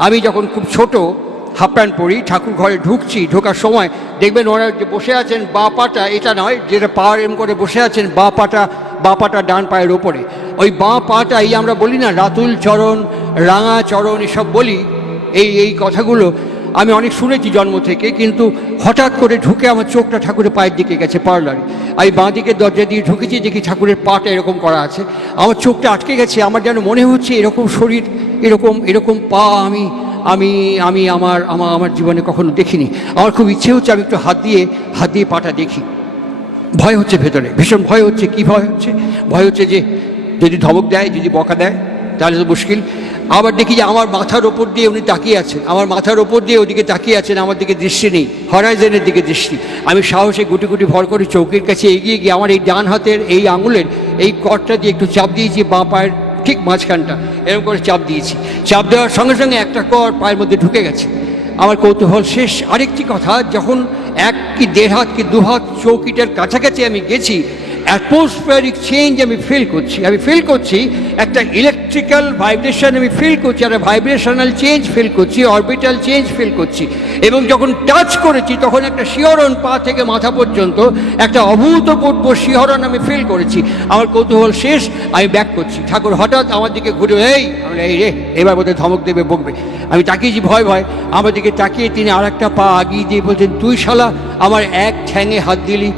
আমি যখন খুব ছোট, হাফ প্যান্ট পরি, ঠাকুর ঘরে ঢুকছি, ঢোকার সময় দেখবেন ওরা যে বসে আছেন বা পাটা, এটা নয়, যেটা পাওয়ার এম করে বসে আছেন, বা পাটা বা পাটা ডান পায়ের ওপরে। ওই বাঁ পাটাই আমরা বলি না, রাতুল চরণ, রাঙা চরণ, এসব বলি। এই এই কথাগুলো আমি অনেক শুনেছি জন্ম থেকে, কিন্তু হঠাৎ করে ঢুকে আমার চোখটা ঠাকুরের পায়ের দিকে গেছে পার্লারে আমি বাঁ দিকের দরজা দিয়ে ঢুকেছি, দেখি ঠাকুরের পাটা এরকম করা আছে। আমার চোখটা আটকে গেছে, আমার যেন মনে হচ্ছে এরকম শরীর, এরকম এরকম পা আমি আমি আমি আমার আমার আমার জীবনে কখনো দেখিনি। আমার খুব ইচ্ছে হচ্ছে আমি একটু হাত দিয়ে হাত দিয়ে পাটা দেখি। ভয় হচ্ছে ভেতরে, ভীষণ ভয় হচ্ছে। কি ভয় হচ্ছে? ভয় হচ্ছে যে যদি ধমক দেয়, যদি বকা দেয়, তাহলে তো মুশকিল। আবার দেখি যে আমার মাথার ওপর দিয়ে উনি তাকিয়ে আছেন। আমার মাথার ওপর দিয়ে ওদিকে তাকিয়ে আছেন, আমার দিকে দৃষ্টি নেই হরাইজেনের দিকে দৃষ্টি। আমি সাহসে গুটি গুটি ভর করে চৌকির কাছে এগিয়ে গিয়ে আমার এই ডান হাতের এই আঙুলের এই কটটা দিয়ে একটু চাপ দিয়েছি, বাঁ পায়ের ঠিক মাঝখানটা। এরকম করে চাপ দিয়েছি। চাপ দেওয়ার সঙ্গে সঙ্গে একটা কর পায়ের মধ্যে ঢুকে গেছে। আমার কৌতূহল শেষ। আরেকটি কথা, যখন এক কি দেড় হাত কি দু হাত চৌকিটার কাছাকাছি আমি গেছি অ্যাটমসফিয়ারিক চেঞ্জ আমি ফিল করছি। আমি ফিল করছি একটা ইলেকট্রিক্যাল ভাইব্রেশন আমি ফিল করছি, একটা ভাইব্রেশনাল চেঞ্জ ফিল করছি অরবিটাল চেঞ্জ ফিল করছি। এবং যখন টাচ করেছি, তখন একটা শিহরণ পা থেকে মাথা পর্যন্ত একটা অভূতপূর্ব শিহরণ আমি ফিল করেছি। আমার কৌতূহল শেষ, আমি ব্যাক করছি। ঠাকুর, হঠাৎ আমার দিকে ঘুরে, এই এই রে, এবার বোধহয় ধমক দেবে, বকবে। আমি তাকিয়েছি ভয় ভয়। আমার দিকে তাকিয়ে তিনি আর একটা পা আগিয়ে দিয়ে বলছেন, তুই শালা আমার এক ঠ্যাঙে হাত দিলি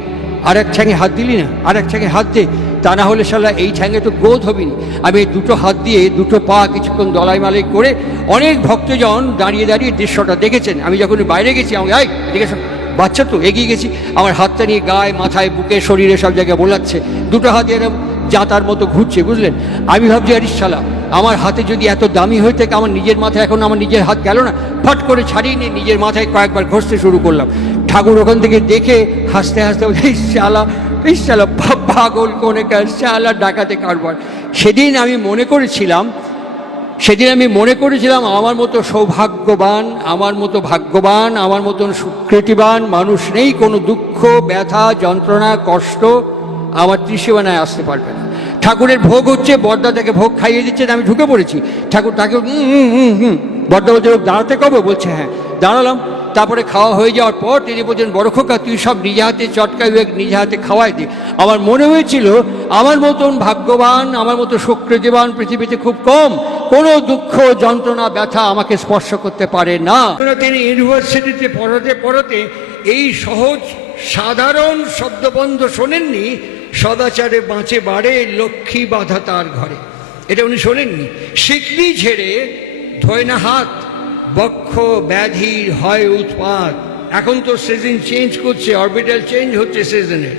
আর এক ঠ্যাঙে হাত দিলি না? আর এক ঠ্যাঙে হাত দে। তা না হলে শালা এই ঠ্যাঙে তো গ্রোথ হবি আমি এই দুটো হাত দিয়ে দুটো পা কিছুক্ষণ দলাই মালাই করে অনেক ভক্তজন দাঁড়িয়ে দাঁড়িয়ে দৃশ্যটা দেখেছেন। আমি যখন বাইরে গেছি, আমাকে আই এদিকে বাচ্চা তো এগিয়ে গেছি। আমার হাতটা নিয়ে গায়ে, মাথায়, বুকে, শরীরে সব জায়গায় বোলাচ্ছে। দুটো হাত এরম জাতার মতো ঘুরছে, বুঝলেন? আমি ভাবছি আরিস শালা, আমার হাতে যদি এত দামি হয়ে থাকে, আমার নিজের মাথায় এখন আমার নিজের হাত গেল না? ফট করে ছাড়িয়ে নিয়ে নিজের মাথায় কয়েকবার ঘষতে শুরু করলাম। ঠাকুর ওখান থেকে দেখে হাসতে হাসতে বলে, "এই শালা এই শালা পাগল কোনে শালা ডাকাতে কারবার। সেদিন আমি মনে করেছিলাম সেদিন আমি মনে করেছিলাম আমার মতো সৌভাগ্যবান আমার মতো ভাগ্যবান আমার মতন সুকৃতিবান মানুষ নেই কোনো দুঃখ ব্যথা যন্ত্রণা কষ্ট আমার ত্রিসীমানায় আসতে পারবে না। ঠাকুরের ভোগ হচ্ছে বর্দা তাকে ভোগ খাইয়ে দিচ্ছেন আমি ঢুকে পড়েছি। ঠাকুর তাকে বর্দা বলছে দাঁড়াতে কবে? বলছে হ্যাঁ দাঁড়ালাম। তারপরে খাওয়া হয়ে যাওয়ার পর তিনি বলছেন, বড় খোকা, তুই সব নিজে হাতে চটকাই নিজে হাতে খাওয়াই দি। আমার মনে হয়েছিল, আমার মতন ভাগ্যবান, আমার মতো সক্রিয়জীবান পৃথিবীতে খুব কম, কোনো দুঃখ, যন্ত্রণা, ব্যথা আমাকে স্পর্শ করতে পারে না। তিনি ইউনিভার্সিটিতে পড়াতে পড়াতে এই সহজ, সাধারণ শব্দবন্ধ শোনেননি, সদাচারে বাঁচে বাড়ে লক্ষ্মী বাধা তার ঘরে। এটা উনি শোনেননি। শিকলি ঝেড়ে ধোয় না হাত বক্ষ ব্যাধির হয় উৎপাত। এখন তো সিজন চেঞ্জ করছে অরবিটাল চেঞ্জ হচ্ছে সিজনে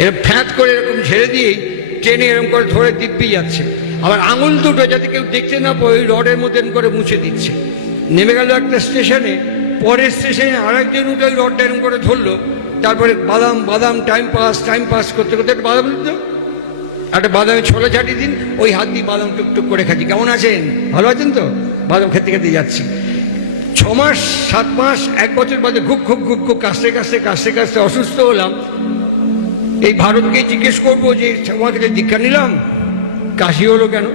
এরকম ফ্যাঁত করে এরকম ঝেড়ে দিয়েই ট্রেনে এরকম করে ধরে দিব্যি যাচ্ছে। আবার আঙুল দুটো যাতে কেউ দেখতে না পায়, ওই রডের মধ্যে করে মুছে দিচ্ছে। নেমে গেল একটা স্টেশনে পরের স্টেশনে আরেকজন উঠে ওই রডটা এরম করে ধরলো। তারপরে বাদাম বাদাম টাইম পাস টাইম পাস করতে করতে একটা বাদাম দিত একটা বাদামে ছোলা ছাটিয়ে দিন, ওই হাত দিয়ে বাদাম টুকটুক করে খাচ্ছি। কেমন আছেন? ভালো আছেন তো? বাদাম খেতে খেতে যাচ্ছি। ছ মাস সাত মাস, এক বছর বাদে ঘুক ঘুক ঘুক ঘুক, কাশতে কাশতে কাশতে কাশতে অসুস্থ হলাম। এই ভারতকে জিজ্ঞেস করব যে, তোমার কাছে দীক্ষা নিলাম? কাশি হলো কেন?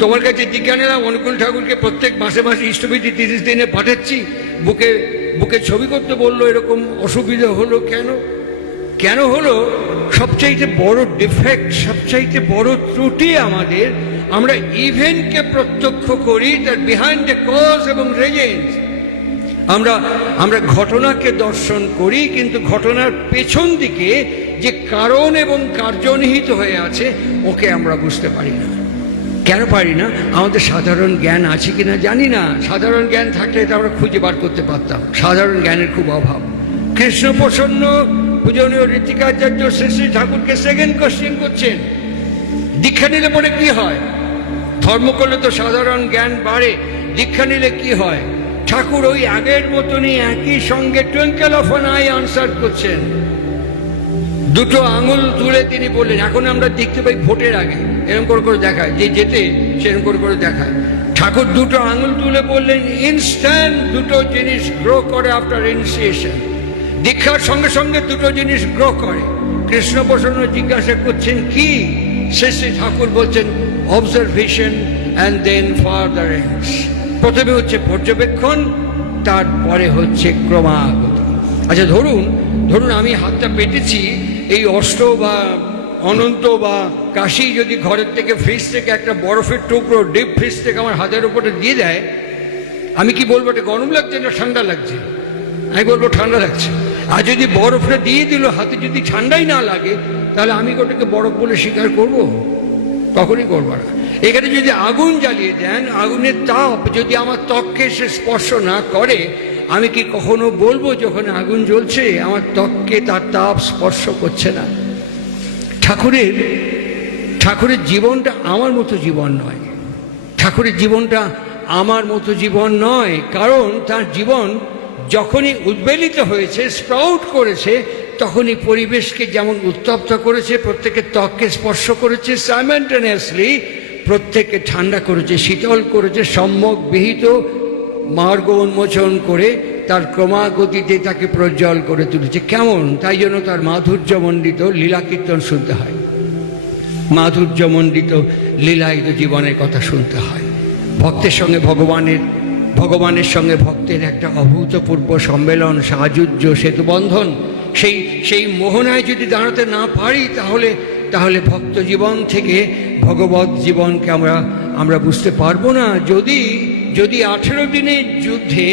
তোমার কাছে দীক্ষা নিলাম, অনুকূল ঠাকুরকে প্রত্যেক মাসে মাসে ইষ্টবিধি তিরিশ দিনে পাঠাচ্ছি। বুকে বুকে ছবি করতে বলল, এরকম অসুবিধা হলো কেন? কেন হলো? সবচাইতে বড় ডিফেক্ট সবচাইতে বড় ত্রুটি আমাদের, আমরা ইভেন্টকে প্রত্যক্ষ করি, তার বিহাইন্ড এ কজ এবং রেজেন্স আমরা আমরা ঘটনাকে দর্শন করি, কিন্তু ঘটনার পেছন দিকে যে কারণ এবং কার্যনিহিত হয়ে আছে, ওকে আমরা বুঝতে পারি না। কেন পারি না? আমাদের সাধারণ জ্ঞান আছে কিনা জানি না। সাধারণ জ্ঞান থাকলে এটা আমরা খুঁজে বার করতে পারতাম। সাধারণ জ্ঞানের খুব অভাব। কৃষ্ণ প্রসন্ন পূজনীয় ঋতিকাচার্য শ্রী শ্রী ঠাকুরকে সেকেন্ড কোশ্চেন করছেন। দীক্ষা নিলে পরে কি হয়? ধর্ম করলে তো সাধারণ জ্ঞান বাড়ে। দীক্ষা নিলে কি হয়? ঠাকুর ওই আগের মতনই একই সঙ্গে twinkle of an eye answer করছেন। দুটো আঙুল তুলে তিনি বললেন, এখন আমরা দেখতে পাই ভোটের আগে। এরকম করে করে দেখায়, যে যেতে সেরকম করে করে দেখায়। ঠাকুর দুটো আঙুল তুলে বললেন, ইনস্ট্যান্ট দুটো জিনিস গ্রো করে আফটার ইনিশিয়েশন। দীক্ষার সঙ্গে সঙ্গে দুটো জিনিস গ্রো করে। কৃষ্ণ প্রসন্ন জিজ্ঞাসা করছেন, কি? শ্রী ঠাকুর বলছেন, অবজারভেশন অ্যান্ড দেন ফার্দারেন্স প্রথমে হচ্ছে পর্যবেক্ষণ, তারপরে হচ্ছে ক্রমাগতি। আচ্ছা ধরুন ধরুন আমি হাতটা পেটেছি, এই অষ্ট বা অনন্ত বা কাশি যদি ঘরের থেকে ফ্রিজ থেকে একটা বরফের টুকরো ডিপ ফ্রিজ থেকে আমার হাতের উপরে দিয়ে দেয়, আমি কি বলব, এটা গরম লাগছে না ঠান্ডা লাগছে? আমি বলব, ঠান্ডা লাগছে। আর যদি বরফটা দিয়ে দিল, হাতে যদি ঠান্ডাই না লাগে, তাহলে আমি ওটাকে বরফ বলে স্বীকার করব? তখনই করব না। এখানে যদি আগুন জ্বালিয়ে দেন, আগুনের তাপ যদি আমার ত্বককে সে স্পর্শ না করে, আমি কি কখনো বলব যখন আগুন জ্বলছে, আমার ত্বককে তার তাপ স্পর্শ করছে না? ঠাকুরের ঠাকুরের জীবনটা আমার মতো জীবন নয়। ঠাকুরের জীবনটা আমার মতো জীবন নয়, কারণ তার জীবন যখনই উদ্বেলিত হয়েছে, স্প্রাউট করেছে, তখনই পরিবেশকে যেমন উত্তপ্ত করেছে, প্রত্যেকের ত্বককে স্পর্শ করেছে সাইমেন্টেনিয়াসলি প্রত্যেককে ঠান্ডা করেছে, শীতল করেছে, সম্যক বিহিত মার্গ উন্মোচন করে তার ক্রমাগতিতে তাকে প্রজ্জ্বল করে তুলেছে। কেমন? তাই জন্য তার মাধুর্যমণ্ডিত লীলা কীর্তন শুনতে হয়। মাধুর্যমণ্ডিত লীলায়িত জীবনের কথা শুনতে হয়। ভক্তের সঙ্গে ভগবানের ভগবানের সঙ্গে ভক্তের একটা অভূতপূর্ব সম্মেলন সাহায্য সেতুবন্ধন, সেই সেই মোহনায় যদি দাঁড়াতে না পারি, তাহলে তাহলে ভক্ত জীবন থেকে ভগবত জীবনকে আমরা আমরা বুঝতে পারব না। যদি যদি আঠেরো দিনের যুদ্ধে,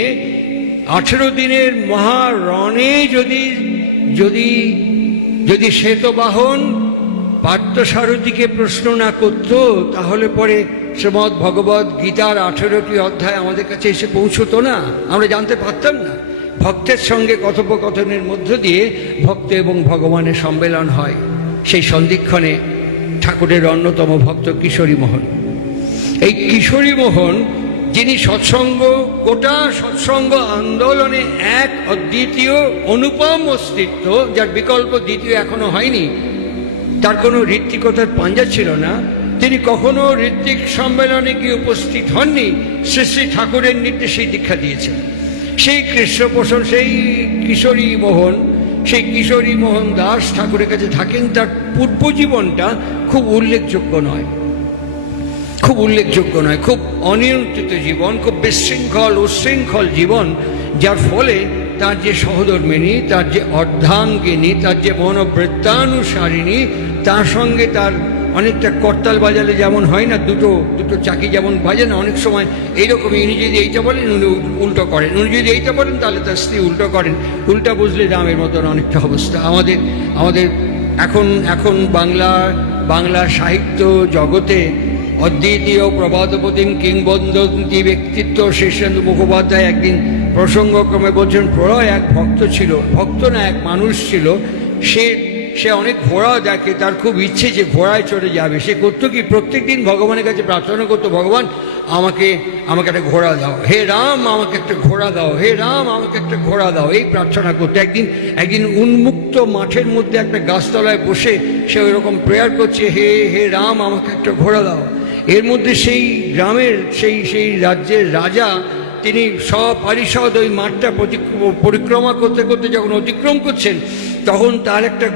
আঠেরো দিনের মহারণে যদি যদি যদি শ্বেতবাহন পার্থসারথীকে প্রশ্ন না করত, তাহলে পরে শ্রমৎ ভগবত গীতার আঠেরোটি অধ্যায় আমাদের কাছে এসে পৌঁছতো না। আমরা জানতে পারতাম না। ভক্তের সঙ্গে কথোপকথনের মধ্য দিয়ে ভক্ত এবং ভগবানের সম্মেলন হয়। সেই সন্ধিক্ষণে ঠাকুরের অন্যতম ভক্ত কিশোরী মোহন। এই কিশোরী মোহন, যিনি সৎসঙ্গ, গোটা সৎসঙ্গ আন্দোলনে এক অদ্বিতীয় অনুপম অস্তিত্ব, যার বিকল্প দ্বিতীয় এখনও হয়নি, তার কোনো ঋত্বিকতার পাঞ্জা ছিল না। তিনি কখনো ঋত্বিক সম্মেলনে গিয়ে উপস্থিত হননি, শ্রী শ্রী ঠাকুরের নির্দেশেই দীক্ষা দিয়েছেন। সেই কৃষ্ণপোষণ, সেই কিশোরী মোহন, সেই কিশোরী মোহন দাস ঠাকুরের কাছে থাকেন, তার পূর্ব জীবনটা খুব উল্লেখযোগ্য নয়। খুব উল্লেখযোগ্য নয়, খুব অনিয়ন্ত্রিত জীবন, খুব বিশৃঙ্খল, উশৃঙ্খল জীবন, যার ফলে তার যে সহধর্মিনী, তার যে অর্ধাঙ্গিনী, তার যে মনোবৃত্তানুসারিণী, তার সঙ্গে তার অনেকটা করতাল বাজালে যেমন হয় না, দুটো দুটো চাকি যেমন বাজে না, অনেক সময় এইরকমই। উনি যদি এইটা বলেন, উনি উল্টো করেন। উনি যদি এইটা বলেন, তাহলে তার স্ত্রী উল্টো করেন। উল্টা বুঝলে রামের মতন অনেকটা অবস্থা। আমাদের আমাদের এখন এখন বাংলা বাংলা সাহিত্য জগতে অদ্বিতীয় প্রবাদপতিম কিংবদন্তি ব্যক্তিত্ব শীর্ষেন্দু মুখোপাধ্যায় একদিন প্রসঙ্গক্রমে বলছেন, প্রলয় এক ভক্ত ছিল, ভক্ত না এক মানুষ ছিল, সে সে অনেক ঘোড়া দেখে, তার খুব ইচ্ছে যে ঘোড়ায় চড়ে যাবে। সে করতো কি প্রত্যেক দিন ভগবানের কাছে প্রার্থনা করতো, ভগবান, আমাকে আমাকে একটা ঘোড়া দাও। হে রাম, আমাকে একটা ঘোড়া দাও। হে রাম, আমাকে একটা ঘোড়া দাও। এই প্রার্থনা করতো। একদিন একদিন উন্মুক্ত মাঠের মধ্যে একটা গাছতলায় বসে সে ওই রকম প্রেয়ার করছে, হে হে রাম, আমাকে একটা ঘোড়া দাও। এর মধ্যে সেই গ্রামের, সেই সেই রাজ্যের রাজা, তিনি সপারিষদ ওই মাঠটা পরিক্রমা করতে করতে যখন অতিক্রম করছেন, তখন তার একটা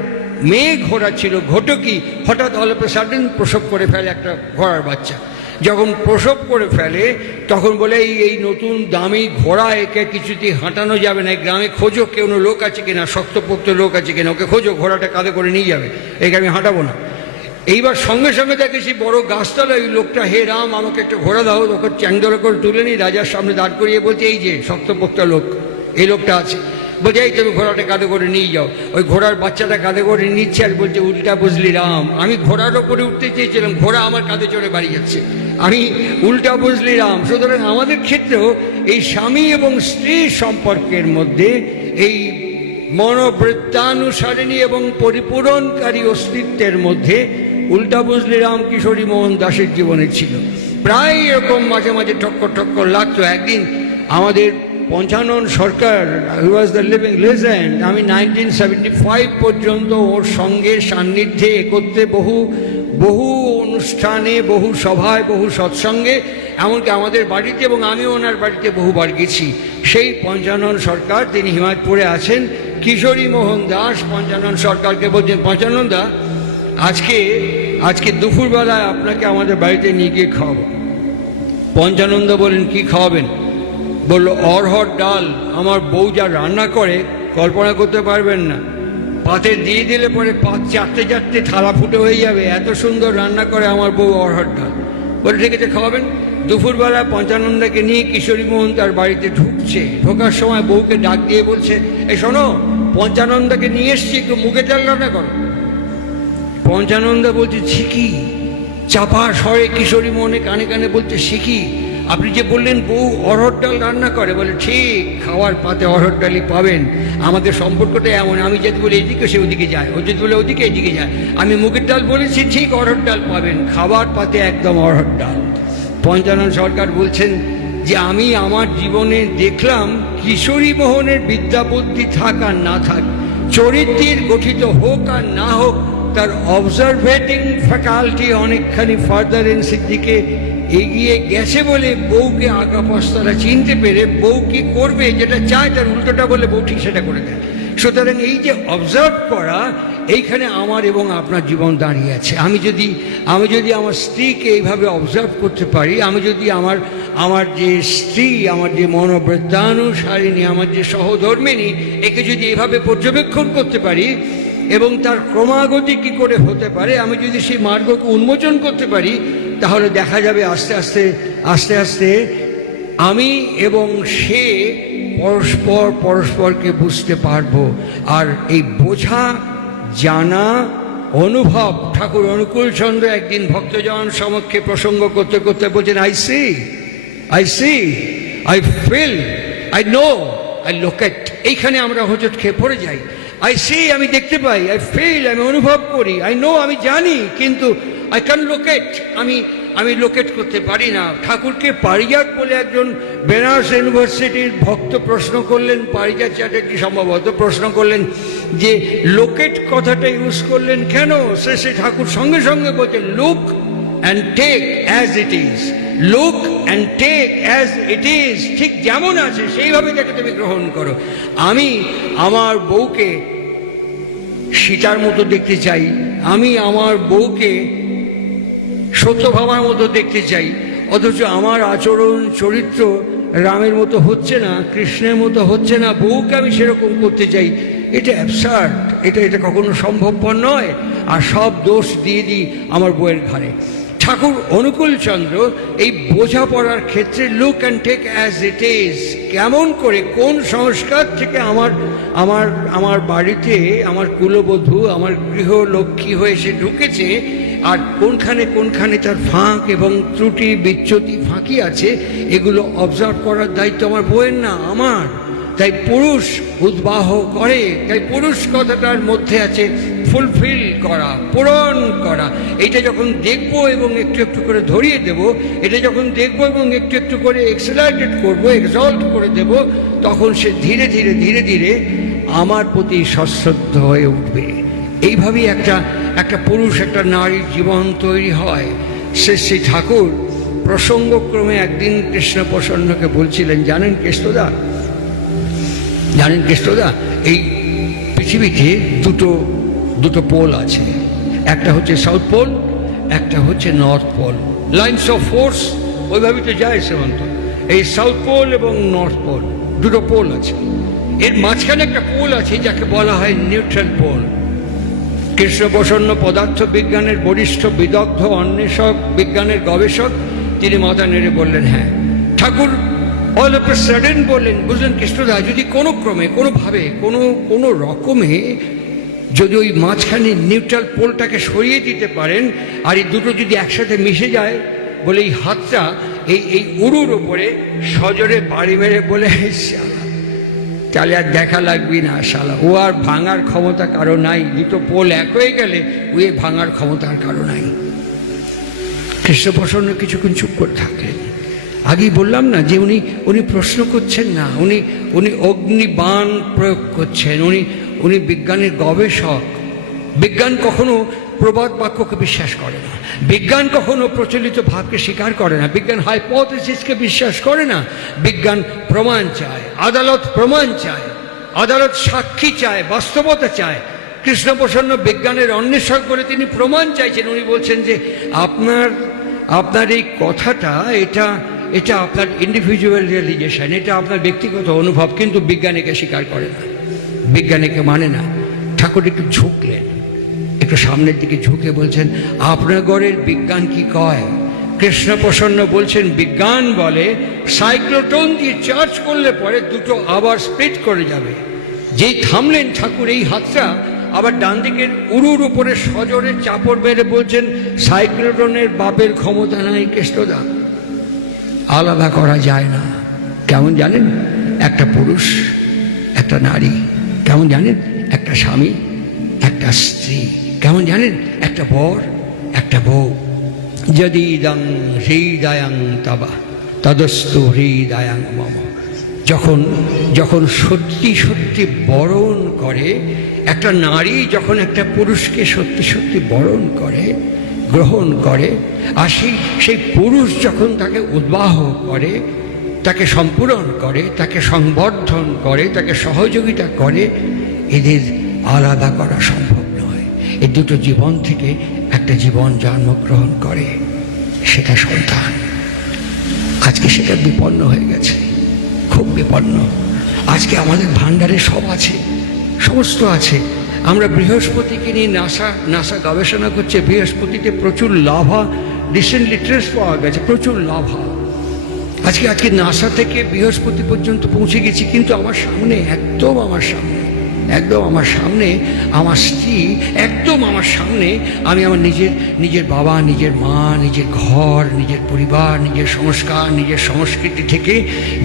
মেয়ে ঘোড়া ছিল ঘটকি হঠাৎ অল্প সাডেন প্রসব করে ফেলে একটা ঘোড়ার বাচ্চা। যখন প্রসব করে ফেলে, তখন বলে, এই এই নতুন দামি ঘোড়া, একে কিছুতেই হাঁটানো যাবে না। গ্রামে খোঁজো, কেউ লোক আছে কিনা, শক্তপোক্ত লোক আছে কিনা, ওকে খোঁজো, ঘোড়াটা কাঁধে করে নিয়ে যাবে। একে আমি হাঁটাবো না। এইবার সঙ্গে সঙ্গে দেখে সেই বড় গাছতলা ওই লোকটা, হে রাম, আমাকে একটা ঘোড়া দাও, ওকে চ্যাংদোলা করে তুলে নিই রাজার সামনে দাঁড় করিয়ে বলছে, এই যে, শক্তপোক্তা লোক, এই লোকটা আছে। এই তুমি ঘোড়াটা কাঁধে করে নিয়ে যাও। ওই ঘোড়ার বাচ্চাটা কাঁধে করে নিচ্ছে আর বলছে, উল্টা বুঝলি রাম। আমি ঘোড়ার ওপরে উঠতে চেয়েছিলাম, ঘোড়া আমার কাঁধে চড়ে বাড়ি যাচ্ছে। আমি উল্টা বুঝলি রাম। সুতরাং আমাদের ক্ষেত্রেও এই স্বামী এবং স্ত্রী সম্পর্কের মধ্যে এই মনোবৃত্তানুসারিণী এবং পরিপূরণকারী অস্তিত্বের মধ্যে উল্টা বুঝলি রাম কিশোরী মোহন দাসের জীবনে ছিল। প্রায় এরকম মাঝে মাঝে টক্কর টক্কর লাগতো। একদিন আমাদের Panchanan Sarkar was the living legend আমি নাইনটিন সেভেন্টি ফাইভ পর্যন্ত ওর সঙ্গে সান্নিধ্যে একত্রে বহু বহু অনুষ্ঠানে, বহু সভায়, বহু সৎসঙ্গে, এমনকি আমাদের বাড়িতে এবং আমিও ওনার বাড়িতে বহুবার গেছি। সেই পঞ্চানন সরকার, তিনি হিমায়তপুরে আছেন, কিশোরী মোহন দাস, পঞ্চানন সরকারকে বলছেন, পঞ্চানন দা, আজকে আজকে দুপুরবেলায় আপনাকে আমাদের বাড়িতে নিয়ে গিয়ে খাওয়াবো। পঞ্চানন্দ বলেন কি খাওয়াবেন? বলল অরহর ডাল, আমার বউ যা রান্না করে, কল্পনা করতে পারবেন না। পাতে দিয়ে দিলে পরে পাত চারটে চারটে থালা ফুটে হয়ে যাবে। এত সুন্দর রান্না করে আমার বউ অরহর ডাল। বলে ঠিক আছে, খাওয়াবেন। দুপুরবেলা পঞ্চানন্দাকে নিয়ে কিশোরী মোহন তার বাড়িতে ঢুকছে। ঢোকার সময় বউকে ডাক দিয়ে বলছে, এ, শোনো, পঞ্চানন্দাকে নিয়ে এসছি, একটু মুখে তেল রান্না করো। পঞ্চানন্দ বলছে শিখি চাপা স্বরে কিশোরী মোহনে কানে কানে বলছে শিখি আপনি যে বললেন বউ অরহর ডাল রান্না করে, বলে ঠিক, খাওয়ার পাতে অরহর ডালই পাবেন। আমাদের সম্পর্কটা এমন, আমি যদি বলি এদিকে সে ওদিকে যায়, ও যদি বলে ওদিকে এদিকে যায়, আমি মুগের ডাল বলেছি, ঠিক অরহর ডাল পাবেন খাবার পাতে একদম অরহর ডাল। পঞ্চানন সরকার বলছেন যে, আমি আমার জীবনে দেখলাম কিশোরী মোহনের বিদ্যা বুদ্ধি থাক আর না থাক, চরিত্রের গঠিত হোক আর না হোক, তার অবজারভেটিং ফ্যাকাল্টি অনেকখানি ফার্দার ফার্দারেন্সের দিকে এগিয়ে গেছে বলে বউকে আঁকা পস্তারা চিনতে পেরে বউ কি করবে, যেটা চায় তার উল্টোটা বলে বউ ঠিক সেটা করে দেয়। সুতরাং এই যে অবজার্ভ করা, এইখানে আমার এবং আপনার জীবন দাঁড়িয়ে আছে। আমি যদি আমি যদি আমার স্ত্রীকে এইভাবে অবজার্ভ করতে পারি, আমি যদি আমার আমার যে স্ত্রী, আমার যে মনোবৃত্তানুসারিণী, আমার যে সহধর্মিনী একে যদি এভাবে পর্যবেক্ষণ করতে পারি এবং তার ক্রমাগতি কি করে হতে পারে, আমি যদি সেই মার্গকে উন্মোচন করতে পারি তাহলে দেখা যাবে আস্তে আস্তে আস্তে আস্তে আমি এবং সে পরস্পর পরস্পরকে বুঝতে পারব। আর এই বোঝা, জানা, অনুভব, ঠাকুর অনুকূল চন্দ্র একদিন ভক্তজন সমক্ষে প্রসঙ্গ করতে করতে বলছেন I see I see I feel I know I locate এইখানে আমরা হোঁচট খেয়ে পড়ে যাই। আই সি আমি দেখতে পাই আই ফিল আমি অনুভব করি আই নো আমি জানি, কিন্তু আই ক্যান লোকেট আমি আমি লোকেট করতে পারি না। ঠাকুরকে পারিজাত বলে একজন বেনারস ইউনিভার্সিটির ভক্ত প্রশ্ন করলেন, পারিজাত চ্যাটার্জি সম্ভবত প্রশ্ন করলেন যে লোকেট কথাটা ইউজ করলেন কেন? সে ঠাকুর সঙ্গে সঙ্গে বলছেন look and take as it is look and take as it is ঠিক যেমন আছে, সেইভাবে তাকে তুমি গ্রহণ করো। আমি আমার বউকে সীতার মতো দেখতে চাই। আমি আমার বউকে সত্যভামার মতো দেখতে চাই। অথচ আমার আচরণ, চরিত্র রামের মতো হচ্ছে না, কৃষ্ণের মতো হচ্ছে না, বউকে আমি সেরকম করতে চাই। এটা অ্যাবসার্ট এটা এটা কখনো সম্ভবপর নয়। আর সব দোষ দিয়ে দিই আমার বউয়ের ঘাড়ে। ঠাকুর অনুকূল চন্দ্র এই বোঝাপড়ার ক্ষেত্রে look and take as it is কেমন করে, কোন সংস্কার থেকে আমার আমার আমার বাড়িতে আমার কুলবধূ, আমার গৃহলক্ষ্মী হয়ে সে ঢুকেছে আর কোনখানে কোনখানে তার ফাঁক এবং ত্রুটি, বিচ্যুতি ফাঁকি আছে, এগুলো অবজার্ভ করার দায়িত্ব আমার বইয়ের না, আমার। তাই পুরুষ উদ্বাহ করে, তাই পুরুষ কথাটার মধ্যে আছে ফুলফিল করা, পূরণ করা। এটা যখন দেখব এবং একটু একটু করে ধরিয়ে দেব, এটা যখন দেখব এবং একটু একটু করে এক্সেলারেটেড করব এক্সল্ট করে দেব, তখন সে ধীরে ধীরে ধীরে ধীরে আমার প্রতি সশ্রদ্ধ হয়ে উঠবে। এইভাবেই একটা একটা পুরুষ, একটা নারীর জীবন তৈরি হয়। সে শ্রী ঠাকুর প্রসঙ্গক্রমে একদিন কৃষ্ণ প্রসন্নকে বলছিলেন, জানেন কৃষ্ণদা? জানেন কৃষ্ণদা? এই পৃথিবীতে দুটো দুটো পোল আছে। একটা হচ্ছে সাউথ পোল, একটা হচ্ছে north pole. Lines of force ওইভাবেই তো যায় সেমন্ত এই সাউথ পোল এবং নর্থ পোল, দুটো পোল আছে। এর মাঝখানে একটা পোল আছে, যাকে বলা হয় নিউট্রাল পোল। কৃষ্ণপ্রসন্ন পদার্থ বিজ্ঞানের বরিষ্ঠ বিদগ্ধ অন্বেষক বিজ্ঞানের গবেষক তিনি মাথা নেড়ে বললেন হ্যাঁ। ঠাকুর অল অফ সাডেন বললেন বুঝলেন কৃষ্ণদা যদি কোনো ক্রমে কোনোভাবে কোনো কোনো রকমে যদি ওই মাঝখানে নিউট্রাল পোলটাকে সরিয়ে দিতে পারেন আর এই দুটো যদি একসাথে মিশে যায় বলে এই হাতটা এই এই উড়ুর ওপরে সজোরে বাড়ি মেরে বলে "শালা, তাহলে আর দেখা লাগবি না, শালা। ও আর ভাঙার ক্ষমতা কারও নাই। দুটো পোল এক হয়ে গেলে, ও এ ভাঙার ক্ষমতা আর কারও নাই। কৃষ্ণপ্রসন্ন কিছুক্ষণ চুপ করে থাকলেন আগেই বললাম না যে উনি উনি প্রশ্ন করছেন না। উনি উনি অগ্নিবাণ প্রয়োগ করছেন। উনি উনি বিজ্ঞানের গবেষক। বিজ্ঞান কখনো প্রবাদ বাক্যকে বিশ্বাস করে না। বিজ্ঞান কখনো প্রচলিত ভাবকে স্বীকার করে না। বিজ্ঞান হাইপোথেসিসকে বিশ্বাস করে না। বিজ্ঞান প্রমাণ চায়, আদালত প্রমাণ চায়, আদালত সাক্ষী চায়, বাস্তবতা চায়। কৃষ্ণপ্রসন্ন বিজ্ঞানের অন্বেষক বলে তিনি প্রমাণ চাইছেন। উনি বলছেন যে আপনার আপনার এই কথাটা, এটা এটা আপনার ইন্ডিভিজুয়াল রিয়েলাইজেশন এটা আপনার ব্যক্তিগত অনুভব, কিন্তু বিজ্ঞানীকে স্বীকার করে না। বিজ্ঞানীকে মানে না। ঠাকুর একটু ঝুঁকলেন। একটু সামনের দিকে ঝুঁকে বলছেন, আপনার গড়ের বিজ্ঞান কি কয়? কৃষ্ণ প্রসন্ন বলছেন, বিজ্ঞান বলে সাইক্লোটন দিয়ে চার্জ করলে পরে দুটো আবার স্প্লিট করে যাবে। যেই থামলেন ঠাকুর, এই হাতটা আবার ডান দিকের উরুর উপরে সজোরে চাপড় মেরে বলছেন, সাইক্লোটনের বাপের ক্ষমতা নাই কৃষ্ণদা। আলাদা করা যায় না। কেমন জানেন? একটা পুরুষ, একটা নারী। কেমন জানেন? একটা স্বামী, একটা স্ত্রী। কেমন জানেন? একটা বর, একটা বউ। যদি ইদং হৃদয়াং তাবা, তদস্তু হৃদয়াং মম। যখন যখন সত্যি সত্যি বরণ করে, একটা নারী যখন একটা পুরুষকে সত্যি সত্যি বরণ করে, গ্রহণ করে, আর সেই সেই পুরুষ যখন তাকে উদ্বাহ করে, তাকে সম্পূরণ করে, তাকে সংবর্ধন করে, তাকে সহযোগিতা করে, এদের আলাদা করা সম্ভব। এই দুটো জীবন থেকে একটা জীবন জন্মগ্রহণ করে, সেটা সন্তান। আজকে সেটা বিপন্ন হয়ে গেছে, খুব বিপন্ন। আজকে আমাদের ভাণ্ডারে সব আছে, সমস্ত আছে। আমরা বৃহস্পতিকে নিয়ে নাসা নাসা গবেষণা করছে, বৃহস্পতিতে প্রচুর লাভা রিসেন্টলি ট্রেস পাওয়া গেছে, প্রচুর লাভা। আজকে আজকে নাসা থেকে বৃহস্পতি পর্যন্ত পৌঁছে গেছি, কিন্তু আমার সামনে একদম আমার সামনে একদম আমার সামনে, আমার স্ত্রী একদম আমার সামনে। আমি আমার নিজের নিজের বাবা, নিজের মা, নিজের ঘর, নিজের পরিবার, নিজের সংস্কার, নিজের সংস্কৃতি থেকে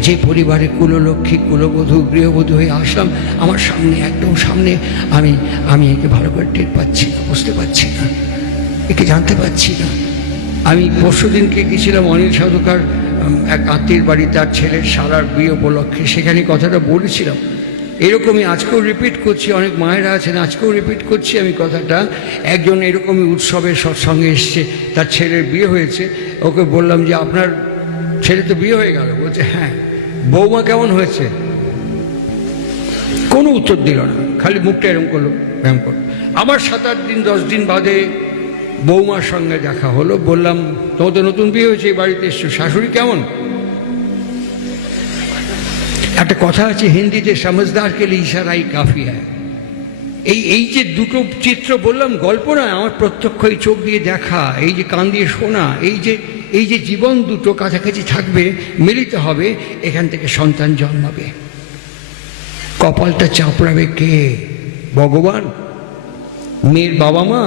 যে পরিবারে কুললক্ষ্মী, কুলবধূ, গৃহবধূ হয়ে আসলাম, আমার সামনে, একদম সামনে আমি আমি একে ভালো করে টের পাচ্ছি না, বুঝতে পারছি না, একে জানতে পারছি না। আমি পরশু দিনকে গেছিলাম অনিল সাধুকার এক আত্মীয় বাড়ি, তার ছেলের সারার বিয়ে উপলক্ষে সেখানে কথাটা বলেছিলাম। এরকমই আজকেও রিপিট করছি, অনেক মায়েরা আছেন, আজকেও রিপিট করছি আমি কথাটা। একজন এরকমই উৎসবের সৎসঙ্গে এসছে, তার ছেলের বিয়ে হয়েছে। ওকে বললাম যে, আপনার ছেলে তো বিয়ে হয়ে গেল। বলছে হ্যাঁ। বৌমা কেমন হয়েছে? কোনো উত্তর দিল না। খালি মুখটা এরম করল, ব্যায়াম করল। আবার সাত আট দিন, দশ দিন বাদে বৌমার সঙ্গে দেখা হলো। বললাম তোমার তো নতুন বিয়ে হয়েছে, এই বাড়িতে এসছো। শাশুড়ি কেমন? একটা কথা আছে হিন্দিতে সমজদার কে লিয়ে ইশারাই কাফি হয়। এই এই যে দুটো চিত্র বললাম, গল্প নয় আমার প্রত্যক্ষ এই চোখ দিয়ে দেখা, এই যে কান দিয়ে শোনা, এই যে এই যে জীবন দুটো কাছাকাছি থাকবে, মিলিত হবে, এখান থেকে সন্তান জন্মাবে। কপালটা চাপড়াবে কে? ভগবান? মেয়ের বাবা মা?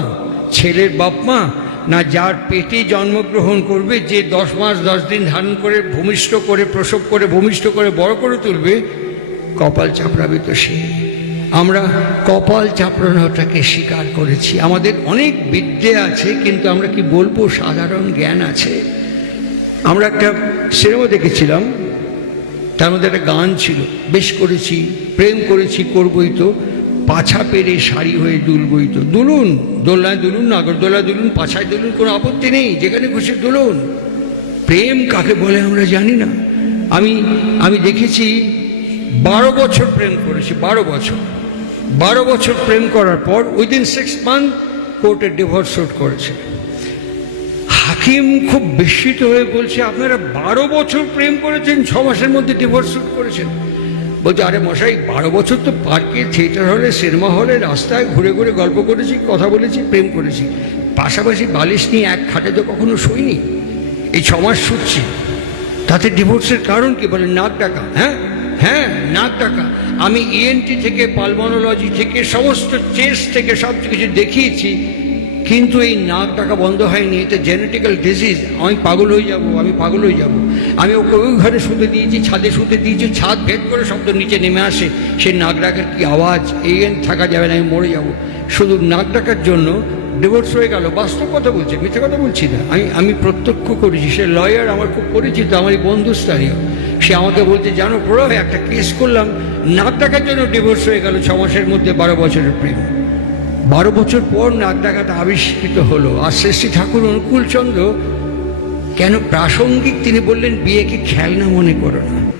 ছেলের বাপ মা? না যার পেটে জন্মগ্রহণ করবে, যে দশ মাস, দশ দিন ধারণ করে, ভূমিষ্ঠ করে, প্রসব করে, ভূমিষ্ঠ করে, বড় করে তুলবে, কপাল চাপড়াবে তো সে। আমরা কপাল চাপড়ানোটাকে স্বীকার করেছি। আমাদের অনেক বিদ্যে আছে, কিন্তু আমরা কি বলব, সাধারণ জ্ঞান আছে। আমরা একটা সিনেমা দেখেছিলাম, তার মধ্যে একটা গান ছিল, বেশ করেছি, প্রেম করেছি, করবই তো। পাছা পেরে শাড়ি হয়ে দুলবই তো দুলুন, দোলনায় দুলুন নাগরদোলায় দুলুন, পাছায় দুলুন, কোনো আপত্তি নেই, যেখানে খুশি দুলুন। প্রেম কাকে বলে আমরা জানি না। আমি আমি দেখেছি বারো বছর প্রেম করেছি, বারো বছর। বারো বছর প্রেম করার পর উইদিন সিক্স মান্থ কোর্টে ডিভোর্স শুট করেছে। হাকিম খুব বিস্মিত হয়ে বলছে, আপনারা বারো বছর প্রেম করেছেন, ছ মাসের মধ্যে ডিভোর্স শুট করেছেন। বলছে, আরে মশাই, বারো বছর তো পার্কে থিয়েটার হলে, সিনেমা হলে, রাস্তায় ঘুরে ঘুরে গল্প করেছি, কথা বলেছি, প্রেম করেছি। পাশাপাশি বালিশ নিয়ে এক খাটে তো কখনো শুইনি। এই ছমাস শুচ্ছি। তাতে ডিভোর্সের কারণ কি? বলে, নাক ডাকা হ্যাঁ হ্যাঁ নাক ডাকা। আমি ইএনটি থেকে, পালমোনোলজি থেকে, সমস্ত চেস্ট থেকে সব কিছু দেখিয়েছি। কিন্তু এই নাক ডাকা বন্ধ হয়নি, এটা জেনেটিক্যাল ডিজিজ আমি পাগল হয়ে যাব, আমি পাগল হয়ে যাব। আমি ওকে ওই ঘরে শুতে দিয়েছি, ছাদে শুতে দিয়েছি, ছাদ ভেদ করে শব্দ নিচে নেমে আসে সেই নাক ডাকার কী আওয়াজ? এই থাকা যাবে না, আমি মরে যাব। শুধু নাক ডাকার জন্য ডিভোর্স হয়ে গেল, বাস্তব কথা বলছি, মিথ্যে কথা বলছি না। আমি আমি প্রত্যক্ষ করেছি, সে লয়ার আমার খুব পরিচিত, আমার এই বন্ধু স্থানীয় সে আমাকে বলছে, জানো প্রণয় একটা কেস করলাম, নাক ডাকার জন্য ডিভোর্স হয়ে গেল, ছ মাসের মধ্যে বারো বছরের প্রেম। বারো বছর পর নাক ডাকাটা আবিষ্কৃত হলো। আর শ্রী শ্রী ঠাকুর অনুকূলচন্দ্র কেন প্রাসঙ্গিক তিনি বললেন, বিয়েকে খেলনা মনে করো না।